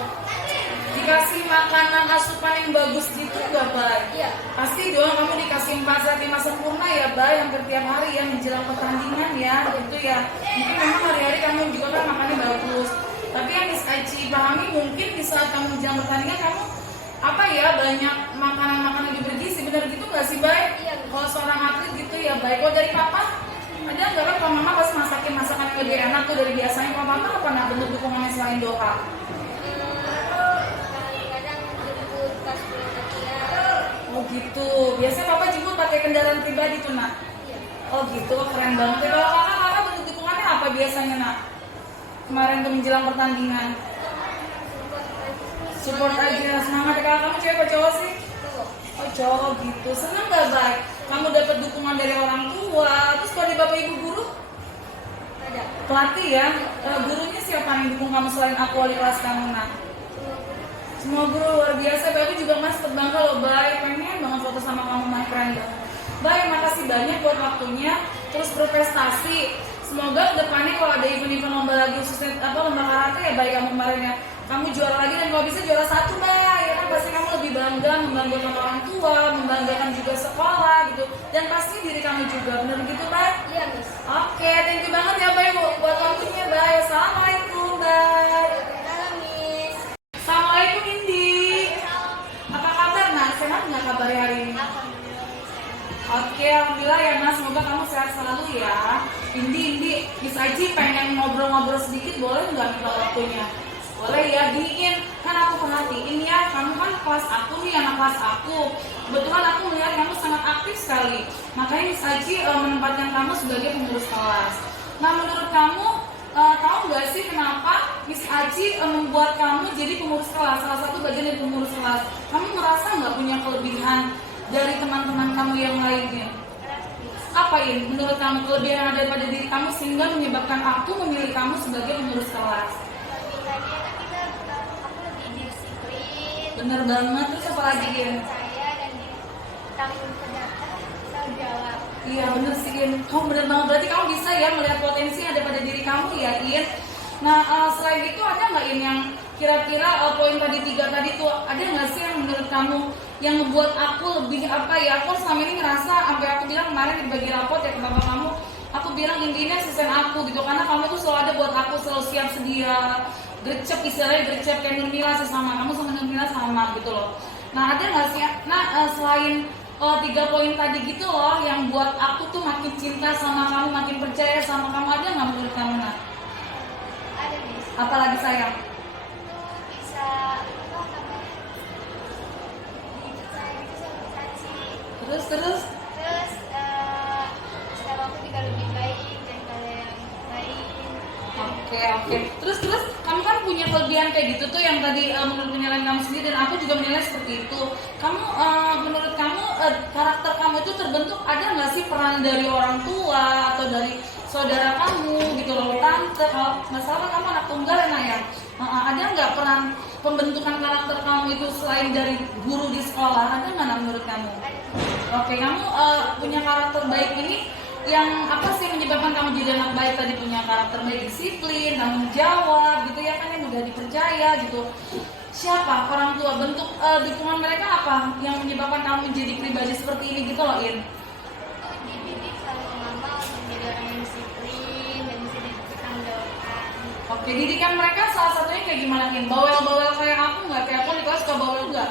Dikasih makanan asupan yang bagus gitu gak Bay? Iya. Pasti dong kamu dikasih 4 sehat 5 sempurna ya Bay, hampir tiap hari ya menjelang pertandingan ya gitu ya. Mungkin memang hari-hari kamu juga kan makannya bagus, tapi yang Miss Aci pahami mungkin di saat kamu menjelang pertandingan kamu banyak makanan-makanan yang bergizi, bener gitu gak sih Bay? Iya. Kalau seorang atlet gitu ya Bay. Kalau dari papa ada nggak kan? Kalau mama pasti masakin masakan yang lebih enak tuh dari biasanya. Kalau mama apa nak bentuk dukungannya selain doa? Kadang jemput pas pulang latihan. Oh gitu. Biasanya papa jemput pakai kendaraan pribadi tuh nak. Iya. Oh gitu, keren banget ya. Kalau kakak bentuk dukungannya apa biasanya nak? Kemarin tuh menjelang pertandingan. Support aja, semangat ya. Kamu cewek apa cowok sih? Oh cowok gitu. Seneng gak Bay? Kamu dapat dukungan dari orang tua. Terus kalau di bapak ibu guru? Ada. Pelatih ya. Gurunya siapa yang dukung kamu selain aku wali kelas kamu nak? Semua guru luar biasa. Aku juga mas terbangga loh Bay. Pengen banget foto sama kamu, mah keren banget. Bay, makasih banyak buat waktunya. Terus berprestasi. Semoga kedepannya kalau ada event-event lomba lagi khususnya lomba karate ya Bay kamu kemarin ya. Kamu juara lagi dan kalau bisa juara 1 Bay. Ya kan pasti kamu lebih bangga, membanggakan orang tua, membanggakan juga sekolah gitu. Dan pasti diri kamu juga. Bener gitu Bay? Iya, Miss. Oke, thank you banget ya Bay buat waktunya Bay. Assalamualaikum Bay. Waalaikumsalam, Miss. Assalamualaikum Indi. Apa kabar nak? Sehat nggak kabarnya hari ini? Oke, alhamdulillah ya Mas. Semoga kamu sehat selalu ya. Indi, Miss Aji pengen ngobrol-ngobrol sedikit, boleh nggak minta waktunya? Boleh ya, giniin. Kan aku perhatiin ya, kamu kan kelas aku nih, anak kelas aku. Kebetulan aku melihat kamu sangat aktif sekali. Makanya Miss Aji menempatkan kamu sebagai pengurus kelas. Nah, menurut kamu, tahu nggak sih kenapa Miss Aji membuat kamu jadi pengurus kelas, salah satu bagian dari pengurus kelas? Kamu merasa nggak punya kelebihan dari teman-teman kamu yang lainnya? Apa ini menurut kamu kelebihan yang ada pada diri kamu sehingga menyebabkan aku memilih kamu sebagai pengurus kelas? Kelebihannya kan aku lebih disiplin, Bener banget, terus apa lagi Gin? saya dan tanggung jawab. Iya bener sih In, kamu bener banget, berarti kamu bisa ya melihat potensi yang ada pada diri kamu ya In. Nah selain itu ada nggak In yang kira-kira poin tadi 3 tadi tuh, ada nggak sih yang menurut kamu yang membuat aku lebih apa ya, aku selama ini ngerasa sampai aku bilang kemarin di bagi rapot ya ke bapak kamu, aku bilang intinya asisten aku gitu, karena kamu tuh selalu ada buat aku, selalu siap sedia, gercep istilahnya, gercep kayak Nurmila sih sama, kamu sama Nurmila sama gitu loh. Nah ada nggak sih, selain 3 poin tadi gitu loh yang buat aku tuh makin cinta sama kamu, makin percaya sama kamu, ada nggak menurut kamu Nak? Ada Miss. Apalagi sayang? Bisa saya gitu sama Miss Aji. Terus Terus setiap aku juga lebih baik daripada yang lain. Oke. Terus kamu kan punya kelebihan kayak gitu tuh yang tadi menurut penilaian kamu sendiri, dan aku juga menilai seperti itu. Kamu menurut kamu karakter kamu itu terbentuk, ada nggak sih peran dari orang tua atau dari saudara kamu gitu loh, tante? Kalau nggak salah kamu anak tunggal ya Nak ya. Ada nggak peran pembentukan karakter kamu itu selain dari guru di sekolah? Ada nggak Nak, menurut kamu? Oke, kamu punya karakter baik ini yang apa sih menyebabkan kamu jadi anak baik tadi, punya karakter baik, disiplin, tanggung jawab gitu ya kan, yang mudah dipercaya gitu. Siapa orang tua, bentuk dukungan mereka apa yang menyebabkan kamu menjadi pribadi seperti ini gitu loh In? Aku dididik sama mama untuk menjadi orang yang disiplin dan bisa dipertanggungjawabkan. Oke, didikan mereka salah satunya kayak gimana In? Bawel-bawel kayak aku nggak? Kayak aku di kelas suka bawel nggak?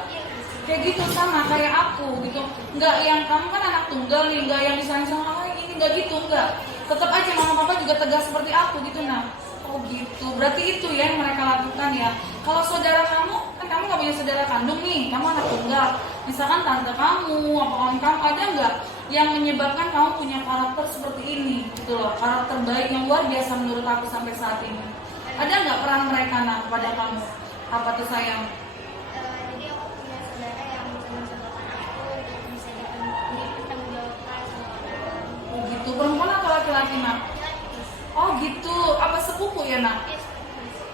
Kayak gitu sama kayak aku gitu. Nggak yang kamu kan anak tunggal nih, nggak yang disayang sama ini, nggak gitu, nggak. Tetap aja mama papa juga tegas seperti aku gitu Nah. Oh gitu, berarti itu ya yang mereka lakukan ya. Kalau saudara kamu, kan kamu nggak punya saudara kandung nih, kamu anak tunggal. Misalkan tante kamu, apa kawan kamu, ada nggak yang menyebabkan kamu punya karakter seperti ini gitu loh, karakter baik yang luar biasa menurut aku sampai saat ini? Ada nggak peran mereka Nah pada kamu? Apa tuh sayang? Jadi aku punya saudara yang bisa mencontohkan aku untuk bisa dipertanggungjawabkan sama orang. Oh gitu, perempuan atau laki-laki Nak? Oh gitu, apa sepupu ya Nak?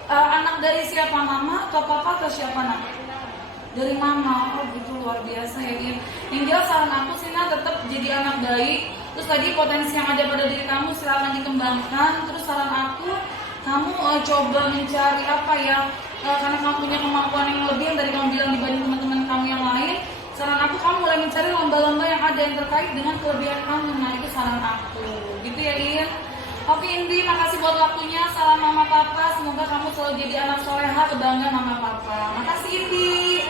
Anak dari siapa, mama atau papa atau siapa Nak? Dari mama. Oh gitu, luar biasa ya Din. Yang jelas saran aku sih Nak, tetap jadi anak baik. Terus tadi potensi yang ada pada diri kamu silakan dikembangkan. Terus saran aku, kamu coba mencari apa ya, karena kamu punya kemampuan yang lebih yang tadi kamu bilang dibanding teman-teman kamu yang lain. Saran aku, kamu mulai mencari lomba-lomba yang ada yang terkait dengan kelebihan kamu. Nah itu saran aku, gitu ya Din. Oke Indi, makasih buat waktunya. Salam mama papa, semoga kamu selalu jadi anak soleha, kebanggaan mama papa. Makasih Indi.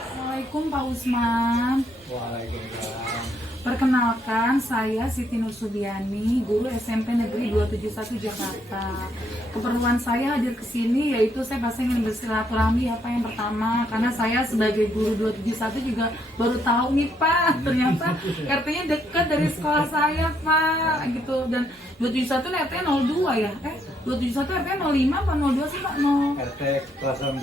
Assalamualaikum Pak Usman. Waalaikumsalam. Perkenalkan, saya Siti Nur Subiani, guru SMP Negeri 271 Jakarta. Keperluan saya hadir ke sini yaitu saya pasti ingin bersilaturahmi apa yang pertama, karena saya sebagai guru 271 juga baru tahu nih Pak, ternyata RT-nya dekat dari sekolah saya Pak gitu. Dan 271 RT-nya 02 ya? 271 RT-nya 05 apa 02 sih Pak? RT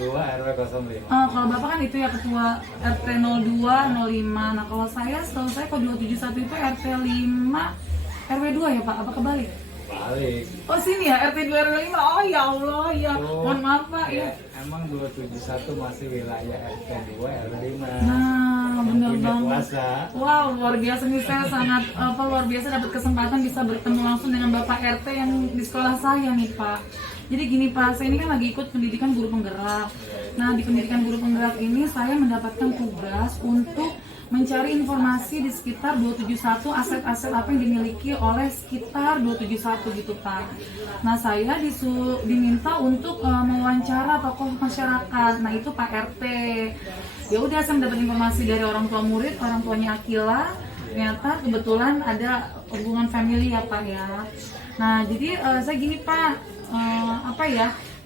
02 RW 05. Kalau Bapak kan itu ya ketua RT 02, 05. Nah kalau saya, setahu saya kalau 271 itu RT 5 RW 2 ya Pak? Apa kebalik? Balik. Oh sini ya, RT 2 RW 5. Oh ya Allah ya. Mohon maaf Pak ya. Emang 271 masih wilayah RT 2 RW 5. Nah, benar punya banget. kuasa. Wow, luar biasa nih, saya sangat luar biasa dapat kesempatan bisa bertemu langsung dengan Bapak RT yang di sekolah saya nih Pak. Jadi gini Pak, saya ini kan lagi ikut pendidikan guru penggerak. Nah di pendidikan guru penggerak ini saya mendapatkan tugas untuk mencari informasi di sekitar 271, aset-aset apa yang dimiliki oleh sekitar 271 gitu Pak. Nah saya diminta untuk mewawancara tokoh masyarakat. Nah itu Pak RT. Ya udah, saya mendapat informasi dari orang tua murid, orang tuanya Akila. Ternyata kebetulan ada hubungan family ya Pak ya. Nah jadi saya gini Pak,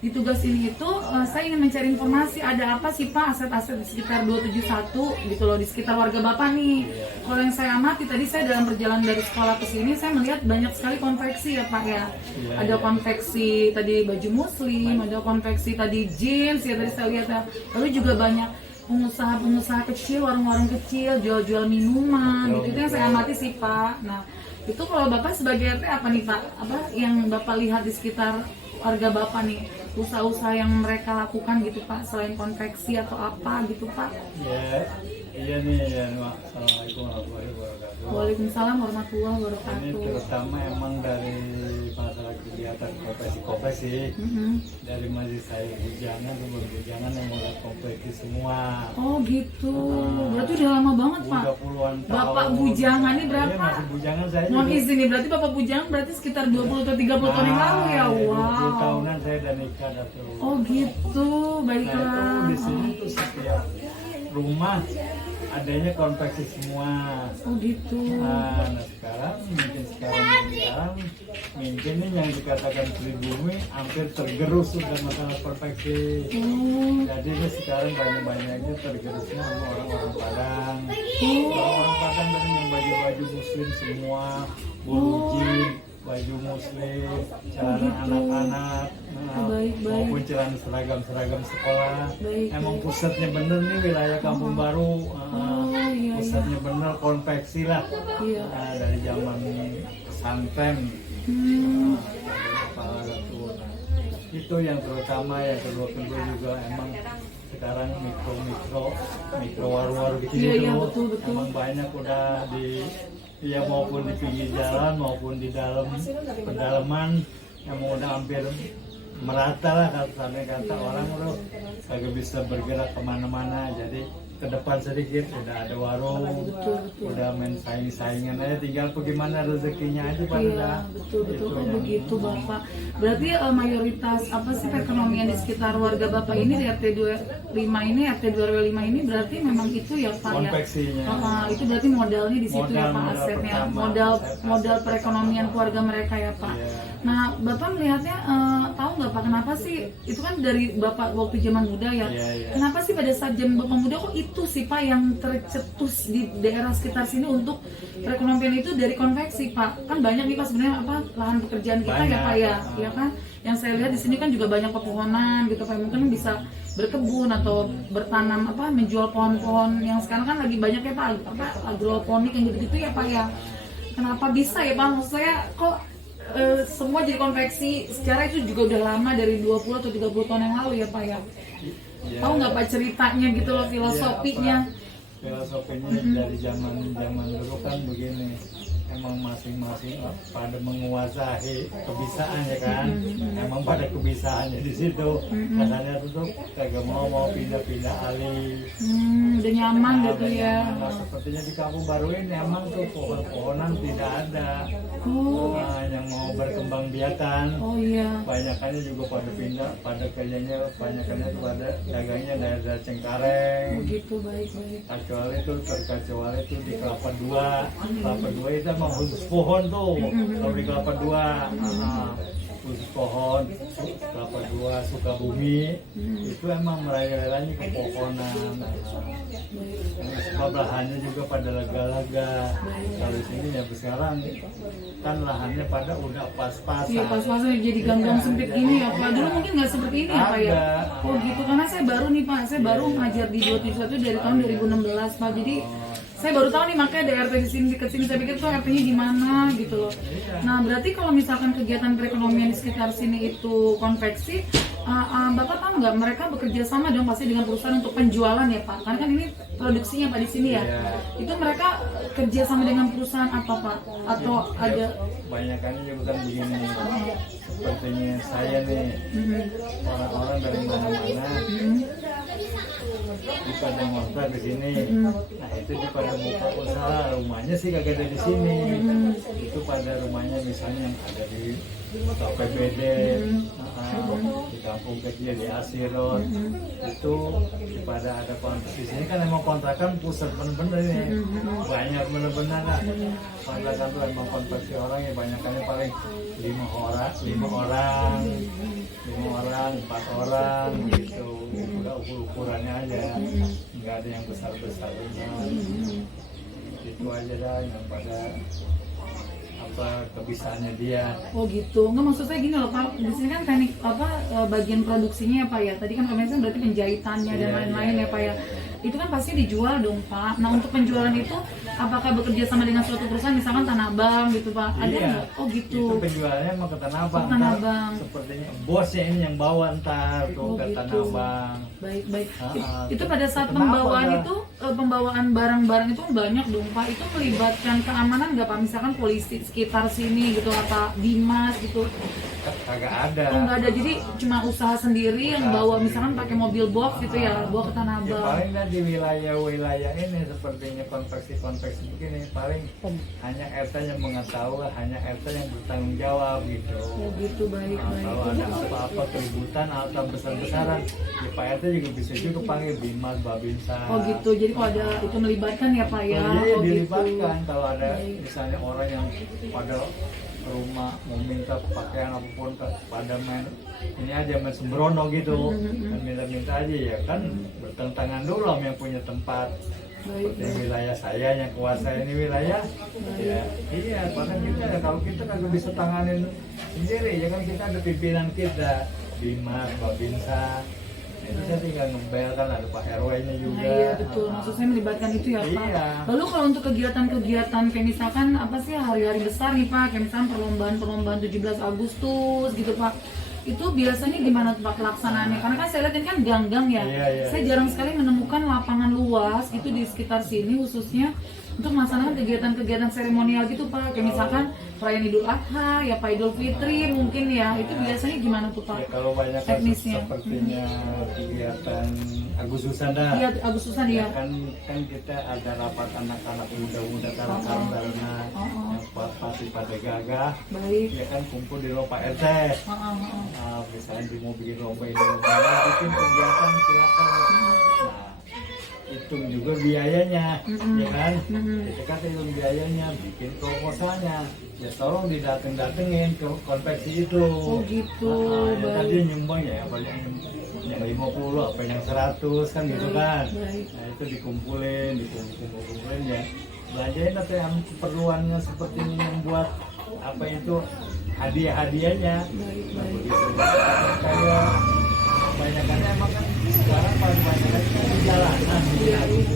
di tugas ini itu saya ingin mencari informasi ada apa sih Pak aset-aset di sekitar 271 gitu loh, di sekitar warga Bapak nih. Kalau yang saya amati tadi, saya dalam perjalanan dari sekolah ke sini saya melihat banyak sekali konveksi ya Pak ya. Ada konveksi tadi baju muslim, ada konveksi tadi jeans ya tadi saya lihat ya. Lalu juga banyak pengusaha-pengusaha kecil, warung-warung kecil jual-jual minuman gitu. Itu yang saya amati sih Pak. Nah, itu kalau Bapak sebagai RT apa nih Pak? Apa yang Bapak lihat di sekitar warga Bapak nih, usaha-usaha yang mereka lakukan gitu Pak, selain konveksi atau apa gitu Pak? Ya, iya nih ya, Assalamualaikum warahmatullahi wabarakatuh. Waalaikumsalam warahmatullahi Ini wabarakatuh. terutama emang dari masalah kegiatan profesi dari masjid saya bujangan ke bujangan yang mulai kompleksi semua. Oh gitu, berarti udah lama banget Pak. Udah puluhan tahun. Bapak bujangan ini berapa? Iya, masih bujangan saya. Mohon juga. izin nih, berarti Bapak bujangan berarti sekitar 20 atau 30 tahun yang lalu ya? 20 Wow. tahunan saya udah nikah dah tuh. Oh gitu, Nah baiklah. itu di sini tuh setiap rumah adanya konveksi semua. Oh gitu. Nah sekarang mungkin ini yang dikatakan pribumi hampir tergerus sudah masalah konveksi. Jadi ini sekarang banyak-banyaknya tergerusnya sama orang-orang Padang. Orang-orang Padang dari yang baju-baju muslim semua, bulu jin, baju muslim, celana anak-anak, maupun celana seragam seragam sekolah. Emang pusatnya bener nih wilayah Kampung Baru. Iya, Pusatnya bener konveksi lah. Iya. Nah, dari zaman pesantren. Itu yang terutama, yang kedua juga emang sekarang mikro waru-waru gitu. Iya, betul. Emang banyak udah di ya maupun di pinggir jalan maupun di dalam pedalaman emang udah hampir merata lah kata orang udah kagak bisa bergerak kemana-mana. Jadi ke depan sedikit udah ada warung, udah main saingan aja, tinggal bagaimana rezekinya aja pada Iya, betul. Oh begitu Bapak. Berarti mayoritas apa sih perekonomian di sekitar warga Bapak ini di RT 25 ini, RT 225 ini berarti memang itu ya Pak ya? konveksinya. Itu berarti modalnya di situ ya Pak, Modal asetnya, pertama, modal perekonomian keluarga mereka ya Pak. Iya. Nah Bapak melihatnya tahu nggak Pak kenapa sih itu kan dari Bapak waktu zaman muda ya? Iya. Kenapa sih pada saat zaman Bapak muda kok itu sih Pak yang tercetus di daerah sekitar sini untuk perekonomian itu dari konveksi Pak? Kan banyak nih Pak sebenarnya apa lahan pekerjaan kita ya Pak ya, ya kan? Yang saya lihat di sini kan juga banyak pepohonan gitu Pak, mungkin bisa berkebun atau bertanam apa menjual pohon-pohon yang sekarang kan lagi banyak ya Pak, apa agroponik yang gitu-gitu ya Pak ya. Kenapa bisa ya Pak? Maksud saya kok semua jadi konveksi secara itu juga udah lama dari 20 atau 30 tahun yang lalu ya Pak ya. Tahu nggak Pak ceritanya gitu loh, filosofinya? Filosofinya dari zaman dulu kan begini. Emang masing-masing pada menguasai kebisaan ya kan. Emang pada kebisaannya di situ. Katanya tuh kagak mau pindah-pindah alih. Udah nyaman gitu ya. Nah, sepertinya di Kampung Baru ini emang tuh pohon-pohonan tidak ada. Nah, yang mau berkembang biakan. Oh iya. Banyakannya juga pada pindah, pada kayaknya banyakannya pada dagangnya daerah Cengkareng. Begitu baik. Kecuali itu di Kelapa Dua itu emang khusus pohon tuh. Kalau di Kelapa Dua khusus pohon, Kelapa Dua, Sukabumi itu emang meraih-raihnya ke pohonan. Sebab lahannya juga pada lega-lega. Kalau di sini ya sekarang kan lahannya pada udah pas-pasan. Iya pas-pasan jadi gang-gang sempit gini ya Pak. Dulu mungkin nggak seperti ini ya Pak ya. Oh gitu, karena saya baru nih Pak, saya baru ngajar di 271 dari tahun 2016 Pak. Jadi saya baru tahu nih makanya ada RT di sini dekat sini. Saya pikir tuh RT-nya di mana gitu loh. Nah berarti kalau misalkan kegiatan perekonomian di sekitar sini itu konveksi, Bapak tahu nggak mereka bekerja sama dong pasti dengan perusahaan untuk penjualan ya Pak? Karena kan ini produksinya Pak di sini ya. Itu mereka kerja sama dengan perusahaan apa Pak? Atau ada? Banyakannya juga kan begini. Sepertinya saya nih orang-orang dari mana-mana pada ngontrak di sini. Nah itu di pada buka usaha, rumahnya sih kagak ada di sini. Itu pada rumahnya misalnya yang ada di PBD, di kampung kecil di Asirot, itu pada ada kontrak di sini kan emang kontrakan pusat bener-bener ini, banyak bener-bener lah. Kontrakan tuh emang kontraksi orang ya banyakannya paling 5 orang, 4 orang gitu. Udah ukurannya aja, nggak ada yang besar-besar benar. Itu aja dah yang pada apa kebisaannya dia. Oh gitu, nggak maksud saya gini loh Pak, di sini kan teknik apa bagian produksinya ya Pak ya. Tadi kan komennya berarti penjahitannya dan lain-lain ya Pak ya. Itu kan pasti dijual dong Pak. Nah untuk penjualan itu apakah bekerja sama dengan suatu perusahaan misalkan Tanah Abang gitu Pak? Ada nggak? Oh gitu. Itu penjualannya mau ke Tanah Abang. Tanah Abang. Sepertinya bosnya ini yang bawa ntar tuh ke Tanah Abang. Baik. Itu Itu pada saat kenapa, pembawaan Pak? itu pembawaan barang-barang itu banyak dong Pak. Itu melibatkan keamanan nggak Pak? Misalkan polisi sekitar sini gitu atau dinas gitu. Kagak ada. Oh nggak ada, jadi cuma usaha sendiri yang bawa misalkan pakai mobil box gitu ya, bawa ke Tanah Ya Abang. paling kan di wilayah ini sepertinya konveksi begini paling hanya RT yang mengetahui, hanya RT yang bertanggung jawab gitu. Oh gitu, baik. Kalau ada apa-apa keributan atau besar-besaran, ya Pak RT juga bisa juga panggil Bimas, Babinsa. Oh gitu, jadi kalau ada itu melibatkan ya Pak ya. Oh, iya, Oh dilibatkan. gitu. Kalau ada misalnya orang yang pada rumah mau minta pakaian apapun pada main ini aja main sembrono gitu, dan minta-minta aja ya kan bertentangan dulu sama yang punya tempat. Seperti wilayah saya yang kuasa ini wilayah, ya iya. Bahkan kita ya kalau kita kan bisa tanganin sendiri ya kan, kita ada pimpinan kita Bimas, Babinsa. Itu saya tinggal ngebel kan ada Pak RW-nya juga. Nah, iya betul, maksud saya melibatkan itu ya Pak. Iya. Lalu kalau untuk kegiatan-kegiatan kayak misalkan apa sih hari-hari besar nih Pak, kayak misalkan perlombaan 17 Agustus gitu Pak, itu biasanya gimana tuh Pak pelaksanaannya? Karena kan saya lihat ini kan gang-gang ya. Iya. Saya jarang sekali menemukan lapangan luas itu di sekitar sini khususnya untuk melaksanakan kegiatan-kegiatan seremonial gitu Pak. Kayak misalkan perayaan Idul Adha, ya Pak Idul Fitri mungkin ya. Itu biasanya gimana tuh Pak? Ya, kalau banyak teknisnya. sepertinya kegiatan Agustusan dah. Iya, Agustusan ya. Kan kita ada rapat anak-anak muda-muda Karang-Taruna yang pasti pada gagah. Baik. Ya kan kumpul di Lopa RT. Misalnya di mau bikin lomba ini, bikin kegiatan silakan. Nah, hitung juga biayanya, ya kan? Kita kan hitung biayanya, bikin proposalnya. Ya tolong didateng-datengin ke konveksi itu. Oh gitu. Ya tadi nyumbang ya, apa yang 50, apa yang 100 kan gitu kan. Nah itu dikumpulin ya. Belanjain atau yang keperluannya seperti membuat apa itu hadiah-hadiahnya. Begitu. Kayak kebanyakannya emang kan sekarang paling banyak kan di jalanan.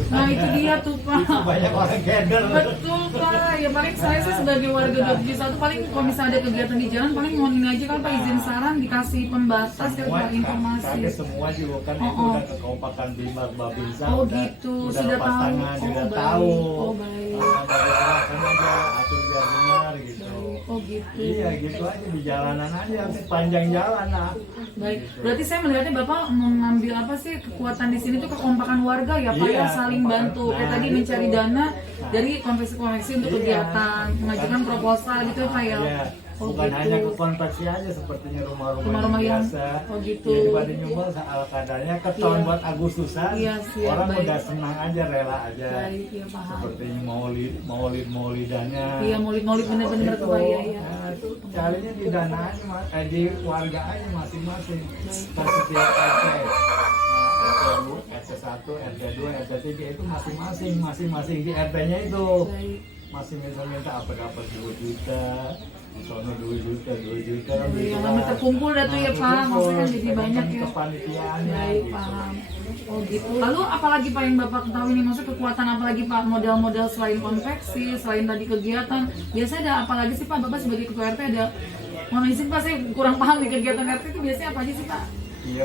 Nah itu dia tuh Pak. Itu banyak orang keder. Betul Pak. Ya paling saya sih sebagai warga 21 paling kalau misalnya ada kegiatan di jalan paling mohon ini aja kan Pak izin saran dikasih pembatas kan Pak informasi. Kagak semua juga kan itu udah kekompakan Bimas Babinsa. Oh gitu, Udah sudah lepas tahu. tangan, Oh, sudah baik. tahu. Oh baik. Kan aja atur biar benar gitu. Oh gitu. Iya gitu aja di jalanan aja sepanjang jalan lah. Baik. Berarti saya melihatnya Bapak mengambil apa sih kekuatan di sini tuh kekompakan warga ya Pak Iya, ya saling kekompakan. bantu. Kayak Nah, tadi itu. mencari dana dari konveksi-konveksi untuk Iya. kegiatan, mengajukan proposal gitu ya Pak ya. Iya. Oh, Bukan gitu. hanya ke konveksi aja sepertinya rumah-rumah Rumah-rumah yang yang- biasa. oh, gitu. Ya dibanding nyumbang ala kadarnya keton Iya. buat Agustusan. Iya, siap, Orang baik. udah senang aja, rela aja. Baik, ya paham. Seperti maulidannya. Iya, maulid bener-bener Itu. tuh Pak ya. Iya. Nah, itu carinya di dana aja, di warga aja masing-masing. Pas setiap RT. RT 1, RT 2, RT 3 itu masing-masing di RT-nya itu. Baik. Masih minta apa dapat 2 juta, sono 2 juta kan gitu Yang kan. namanya terkumpul dah tuh ya Pak, terkumpul. maksudnya kan jadi Memang banyak kan ya. kepanitiaannya Baik, gitu. paham. Oh gitu. Lalu apalagi Pak yang Bapak ketahui nih, maksud kekuatan apalagi Pak, modal-modal selain konveksi, selain tadi kegiatan, biasanya ada apalagi sih Pak, Bapak sebagai ketua RT ada, mohon izin Pak, saya kurang paham nih kegiatan RT itu biasanya apa aja sih Pak? Iya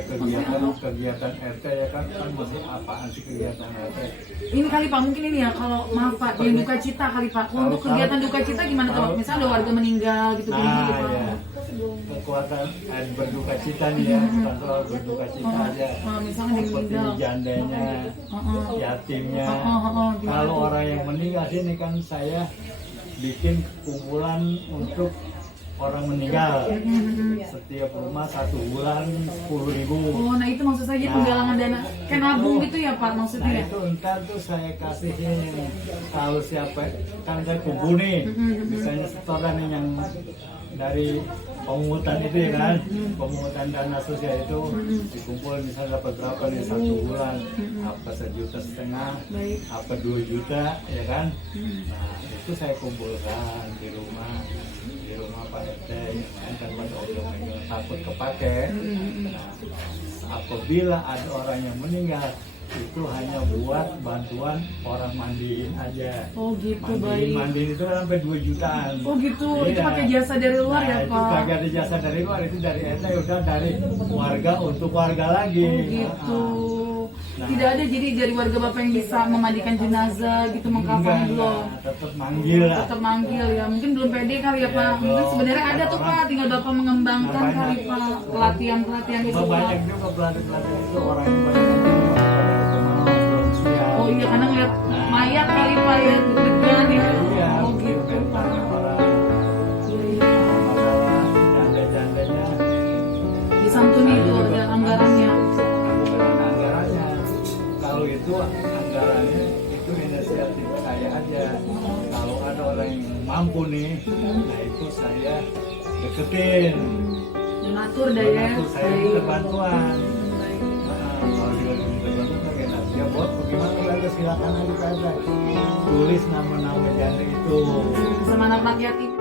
kegiatan RT ya kan masih apaan sih kegiatan RT? Ini kali Pak, mungkin ini ya, kalau maaf Pak, yang duka cita kali Pak, untuk kegiatan duka cita gimana tuh Pak? Misalnya ada warga meninggal gitu, Nah gitu Pak. ya, kekuatan berduka cita nih ya, bukan soal berduka cita aja. Misalnya dia Seperti meninggal. jandanya, yatimnya. Gimana Kalau tuh? orang yang meninggal sini kan saya bikin kumpulan untuk orang meninggal. Setiap rumah 1 bulan 10.000. Oh, nah itu maksud saya Nah, penggalangan dana kayak nabung gitu ya Pak maksudnya Nah ya? itu ntar tuh saya kasih ini, kalau siapa kan saya kumpul nih, misalnya setoran nih yang dari pemungutan itu ya kan, pemungutan dana sosial itu dikumpul misalnya dapat berapa nih 1 bulan, apa 1,5 juta, Baik. apa 2 juta ya kan. Nah itu saya kumpulkan di rumah Pak RT yang kan pada ujung-ujung takut kepake. Nah, apabila ada orang yang meninggal itu hanya buat bantuan orang mandiin aja. Oh gitu, baik. Mandiin itu kan sampai 2 jutaan. Oh gitu, itu Iya. pakai jasa dari luar ya Itu Pak? kagak ada jasa dari luar, itu dari RT udah dari warga untuk warga lagi. Oh gitu. Nah. Tidak ada jadi dari warga Bapak yang bisa memandikan jenazah gitu, mengkafan belum? Tetap manggil lah. Tetap manggil ya, mungkin belum pede kali ya Ya, Pak. Mungkin belum. sebenarnya ada tuh Pak, tinggal Bapak mengembangkan Nah, kali banyak. Pak, pelatihan-pelatihan gitu Pak. Banyak juga pelatih-pelatih itu orang yang belum siap. Oh iya, karena ngeliat mayat kali Pak ya, deg-degan ya. Iya, Oh gitu Pak. orang Iya, iya, Pak. masalah janda-jandanya. Disantuni itu ada anggarannya. Bukan anggarannya. Kalau itu anggarannya itu inisiatif saya aja. Kalau ada orang yang mampu nih, nah itu saya deketin. Donatur dah ya. Donatur, saya Baik. minta bantuan. Baik. Nah, kalau dia minta bantuan pakai nasi ya buat bagaimana aja silakan aja tulis nama-nama janda itu. Sama anak yatim.